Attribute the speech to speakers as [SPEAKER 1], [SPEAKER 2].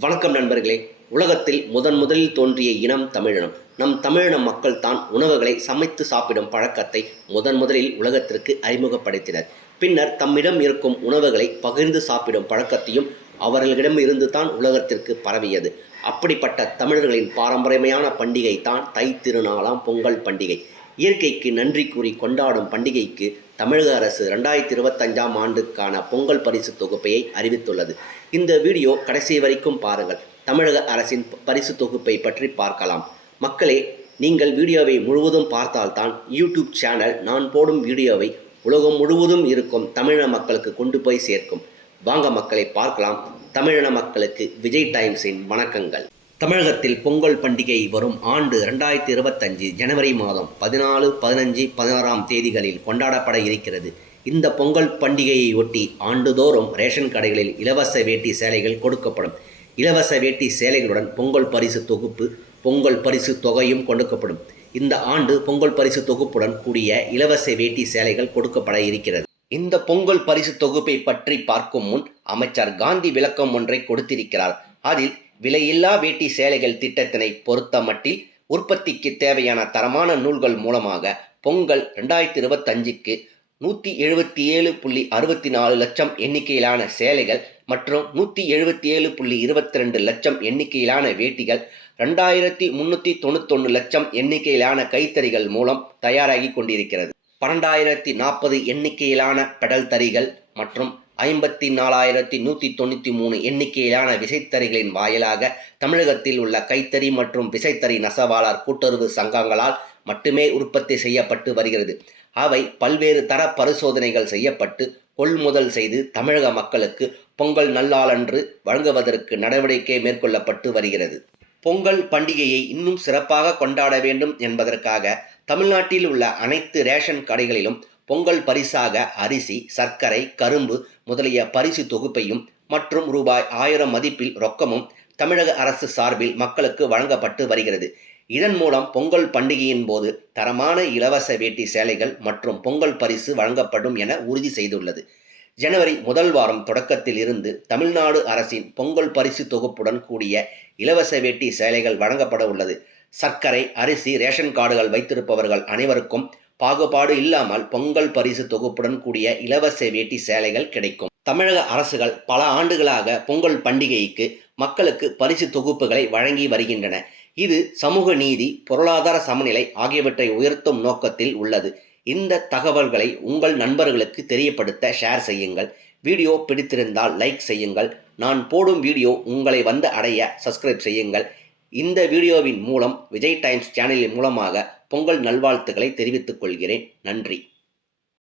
[SPEAKER 1] வணக்கம் நண்பர்களே. உலகத்தில் முதன் முதலில் தோன்றிய இனம் தமிழினம். நம் தமிழின மக்கள் தான் உணவுகளை சமைத்து சாப்பிடும் பழக்கத்தை முதன் முதலில் உலகத்திற்கு அறிமுகப்படுத்தினர். பின்னர் தம்மிடம் இருக்கும் உணவுகளை பகிர்ந்து சாப்பிடும் பழக்கத்தையும் அவர்களிடம் இருந்து தான் உலகத்திற்கு பரவியது. அப்படிப்பட்ட தமிழர்களின் பாரம்பரியமையான பண்டிகை தான் தை திருநாளாம் பொங்கல் பண்டிகை. இயற்கைக்கு நன்றி கூறி கொண்டாடும் பண்டிகைக்கு தமிழக அரசு ரெண்டாயிரத்தி இருபத்தஞ்சாம் ஆண்டுக்கான பொங்கல் பரிசு தொகுப்பையை அறிவித்துள்ளது. இந்த வீடியோ கடைசி வரைக்கும் பாருங்கள். தமிழக அரசின் பரிசு தொகுப்பை பற்றி பார்க்கலாம். மக்களே நீங்கள் வீடியோவை முழுவதும் பார்த்தால்தான் யூடியூப் சேனல் நான் போடும் வீடியோவை உலகம் முழுவதும் இருக்கும் தமிழின மக்களுக்கு கொண்டு போய் சேர்க்கும். வாங்க மக்களை பார்க்கலாம். தமிழின மக்களுக்கு விஜய் டைம்ஸின் வணக்கங்கள். தமிழகத்தில் பொங்கல் பண்டிகை வரும் ஆண்டு ரெண்டாயிரத்தி இருபத்தஞ்சு ஜனவரி மாதம் பதினாலு பதினஞ்சு பதினாறாம் தேதிகளில் கொண்டாடப்பட இருக்கிறது. இந்த பொங்கல் பண்டிகையை ஒட்டி ஆண்டுதோறும் ரேஷன் கடைகளில் இலவச வேட்டி சேலைகள் கொடுக்கப்படும். இலவச வேட்டி சேலைகளுடன் பொங்கல் பரிசு தொகுப்பு பொங்கல் பரிசு தொகையும் கொடுக்கப்படும். இந்த ஆண்டு பொங்கல் பரிசு தொகுப்புடன் கூடிய இலவச வேட்டி சேலைகள் கொடுக்கப்பட இருக்கிறது. இந்த பொங்கல் பரிசு தொகுப்பை பற்றி பார்க்கும் முன் அமைச்சர் காந்தி விளக்கம் ஒன்றை கொடுத்திருக்கிறார். அதில் விலையில்லா வேட்டி சேலைகள் திட்டத்தினை பொறுத்தமட்டில் உற்பத்திக்கு தேவையான தரமான நூல்கள் மூலமாக பொங்கல் ரெண்டாயிரத்தி இருபத்தஞ்சுக்கு நூற்றி எழுபத்தி ஏழு புள்ளி அறுபத்தி நாலு லட்சம் எண்ணிக்கையிலான சேலைகள் மற்றும் நூற்றி எழுபத்தி ஏழு புள்ளி இருபத்தி ரெண்டு லட்சம் எண்ணிக்கையிலான வேட்டிகள் ரெண்டாயிரத்தி முன்னூற்றி தொண்ணூத்தொன்று லட்சம் எண்ணிக்கையிலான கைத்தறிகள் மூலம் தயாராகி கொண்டிருக்கிறது. பன்னெண்டாயிரத்தி நாற்பது எண்ணிக்கையிலான பெடல் தறிகள் மற்றும் ஐம்பத்தி நாலாயிரத்தி நூற்றி தொண்ணூற்றி மூணு எண்ணிக்கையிலான விசைத்தறிகளின் வாயிலாக தமிழகத்தில் உள்ள கைத்தறி மற்றும் விசைத்தறி நெசவாளர் கூட்டுறவு சங்கங்களால் மட்டுமே உற்பத்தி செய்யப்பட்டு வருகிறது. அவை பல்வேறு தர பரிசோதனைகள் செய்யப்பட்டு கொள்முதல் செய்து தமிழக மக்களுக்கு பொங்கல் நல்லாளன்று வழங்குவதற்கு நடவடிக்கை மேற்கொள்ளப்பட்டு வருகிறது. பொங்கல் பண்டிகையை இன்னும் சிறப்பாக கொண்டாட வேண்டும் என்பதற்காக தமிழ்நாட்டில் உள்ள அனைத்து ரேஷன் கடைகளிலும் பொங்கல் பரிசாக அரிசி சர்க்கரை கரும்பு முதலிய பரிசு தொகுப்பையும் மற்றும் ரூபாய் ஆயிரம் மதிப்பில் ரொக்கமும் தமிழக அரசு சார்பில் மக்களுக்கு வழங்கப்பட்டு வருகிறது. இதன் மூலம் பொங்கல் பண்டிகையின் போது தரமான இலவச வேட்டி சேலைகள் மற்றும் பொங்கல் பரிசு வழங்கப்படும் என உறுதி செய்துள்ளது. ஜனவரி முதல் வாரம் தொடக்கத்தில் இருந்து தமிழ்நாடு அரசின் பொங்கல் பரிசு தொகுப்புடன் கூடிய இலவச வேட்டி சேலைகள் வழங்கப்பட உள்ளது. சர்க்கரை அரிசி ரேஷன் கார்டுகள் வைத்திருப்பவர்கள் அனைவருக்கும் பாகுபாடு இல்லாமல் பொங்கல் பரிசு தொகுப்புடன் கூடிய இலவச வேட்டி சேலைகள் கிடைக்கும். தமிழக அரசுகள் பல ஆண்டுகளாக பொங்கல் பண்டிகைக்கு மக்களுக்கு பரிசு தொகுப்புகளை வழங்கி வருகின்றன. இது சமூக நீதி பொருளாதார சமநிலை ஆகியவற்றை உயர்த்தும் நோக்கத்தில் உள்ளது. இந்த தகவல்களை உங்கள் நண்பர்களுக்கு தெரியப்படுத்த ஷேர் செய்யுங்கள். வீடியோ பிடித்திருந்தால் லைக் செய்யுங்கள். நான் போடும் வீடியோ உங்களை வந்து அடைய சப்ஸ்கிரைப் செய்யுங்கள். இந்த வீடியோவின் மூலம் விஜய் டைம்ஸ் சேனலின் மூலமாக பொங்கல் நல்வாழ்த்துக்களை தெரிவித்துக் கொள்கிறேன். நன்றி.